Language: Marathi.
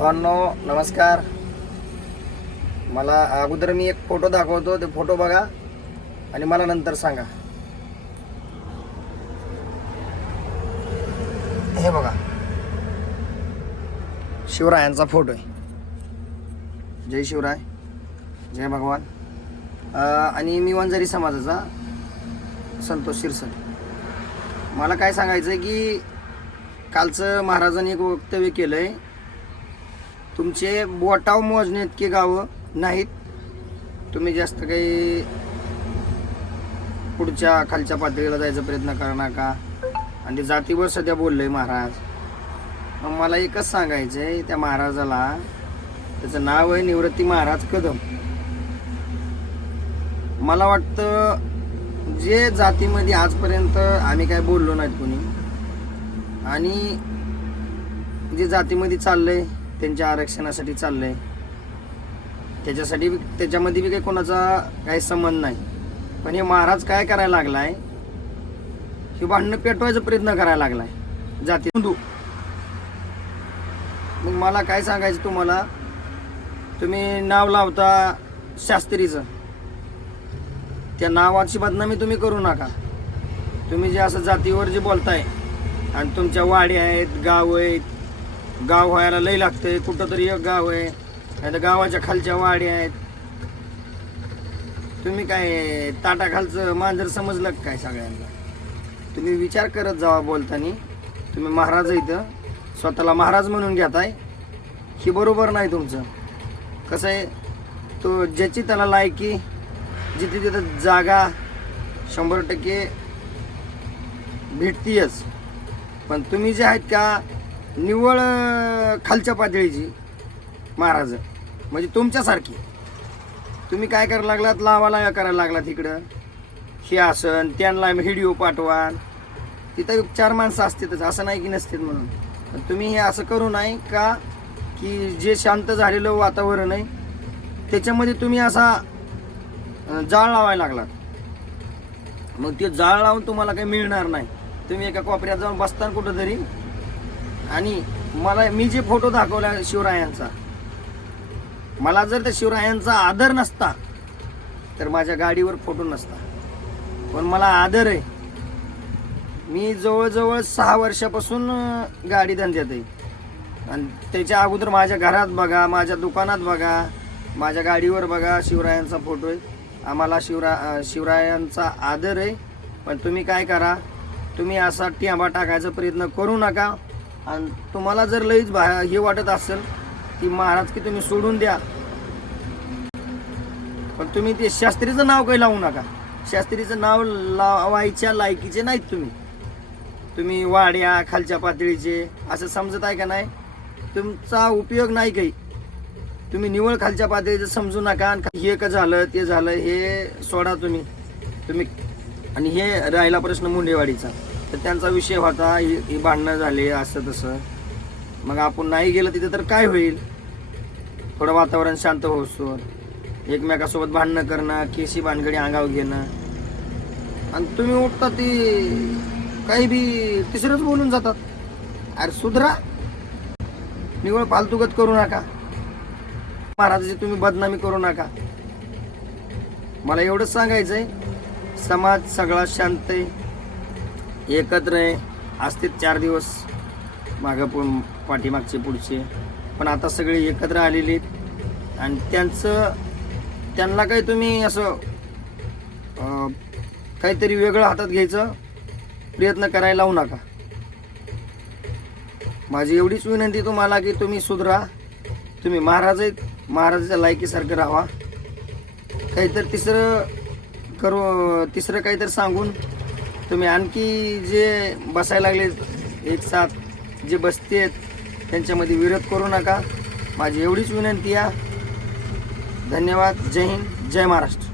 भावांनो नमस्कार. मला अगोदर मी एक फोटो दाखवतो, ते फोटो बघा आणि मला नंतर सांगा. हे बघा, शिवरायांचा फोटो आहे. जय शिवराय, जय भगवान. आणि मी वंजारी समाजाचा संतोष शिरसट. मला काय सांगायचं आहे की कालचं महाराजांनी एक वक्तव्य केलं आहे, तुमचे बोटाव मोजणे इतके गावं नाहीत, तुम्ही जास्त काही पुढच्या खालच्या पातळीला जायचा प्रयत्न करू नका. आणि ते जातीवर सध्या बोलले महाराज. मग मला एकच सांगायचं आहे, त्या महाराजाला, त्याचं नाव आहे निवृत्ती महाराज कदम. मला वाटतं जे जातीमध्ये आजपर्यंत आम्ही काय बोललो नाहीत कोणी, आणि जे जातीमध्ये चाललंय त्यांच्या आरक्षणासाठी चाललंय, त्याच्यामध्ये बी काही कोणाचा काही संबंध नाही. पण हे महाराज काय करायला लागलाय, हे भांडणं पेटवायचा प्रयत्न करायला लागलाय जाती बंधू. मग मला काय सांगायचं तुम्हाला, तुम्ही नाव लावता शास्त्रीचं, त्या नावाची बदनामी तुम्ही करू नका. तुम्ही जे असं जातीवर जे बोलताय, आणि तुमच्या वाडी आहेत, गाव आहेत, गाव व्हायला लय लागतंय, कुठं तरी एक गाव आहे, नाही तर गावाच्या खालच्या वाडी आहेत. तुम्ही काय ताटाखालचं मांजर समजलं काय सगळ्यांना? तुम्ही विचार करत जावा बोलताना. तुम्ही महाराज इथं स्वतःला महाराज म्हणून घेताय, हे बरोबर नाही तुमचं. कसं आहे, तो ज्याची त्याला लायकी, जिथे तिथं जागा 100% भेटतीयच. पण तुम्ही जे आहेत का निव्वळ खालच्या पातळीची महाराज, म्हणजे तुमच्यासारखी, तुम्ही काय करायला लागलात, लावाला करायला लागलात इकडं. हे आसन त्यांना व्हिडिओ पाठवा, तिथं 4 माणसं असतातच, असं नाही की नसतात म्हणून. पण तुम्ही हे असं करू नाही का की जे शांत झालेलं वातावरण आहे त्याच्यामध्ये तुम्ही असा जाळ लावायला लागलात. मग ते जाळ लावून तुम्हाला काही मिळणार नाही. तुम्ही एका कोपऱ्यात जाऊन बसता कुठं तरी, आणि मी जे फोटो दाखवला शिवरायांचा, मला जर त्या शिवरायांचा आदर नसता तर माझ्या गाडीवर फोटो नसता. पण मला आदर आहे. मी जवळजवळ 6 वर्षापासून गाडी धंद्यात आहे, आणि त्याच्या अगोदर माझ्या घरात बघा, माझ्या दुकानात बघा, माझ्या गाडीवर बघा, शिवरायांचा फोटो आहे. आम्हाला शिवरायांचा आदर आहे. पण तुम्ही काय करा, तुम्ही असा टिंबा टाकायचा प्रयत्न करू नका. आणि तुम्हाला जर लईच हे वाटत असेल की महाराज की तुम्ही सोडून द्या, पण तुम्ही ते शास्त्रीचं नाव काही लावू नका. शास्त्रीचं नाव लावायच्या लायकीचे नाहीत तुम्ही वाड्या खालच्या पातळीचे असं समजत आहे का नाही? तुमचा उपयोग नाही काही. तुम्ही निवळ खालच्या पातळीचं समजू नका. आणि हे का झालं ते झालं हे सोडा तुम्ही. आणि हे राहिला प्रश्न मुंडेवाडीचा, तर त्यांचा विषय होता, ही भांडणं झाले असं तसं. मग आपण नाही गेलं तिथे तर काय होईल? थोडं वातावरण शांत होसो, एकमेकासोबत भांडणं करणं, केसी भानगडी अंगावर घेणं, आणि तुम्ही उठता ती काही बी तिसरंच बोलून जातात. अरे सुधरा, निवळ फालतूगत करू नका, महाराजाची तुम्ही बदनामी करू नका. मला एवढंच सांगायचंय, समाज सगळा शांत आहे, एकत्र आहे. असतेच 4 दिवस मागं पाठीमागचे पुढचे, पण आता सगळे एकत्र आलेले आहेत. आणि त्यांना काही तुम्ही असं काहीतरी वेगळं हातात घ्यायचं प्रयत्न करायला लावू नका. माझी एवढीच विनंती तुम्हाला की तुम्ही सुधरा. तुम्ही महाराज आहेत, महाराजाच्या लायकीसारखं राहा. काहीतरी तिसरं काहीतरी सांगून तुम्ही आणखी जे बसायला लागले एक साथ जे बसतेत त्यांच्यामध्ये विरोध करू नका. माझी एवढीच विनंती आहे. धन्यवाद. जय हिंद, जय महाराष्ट्र.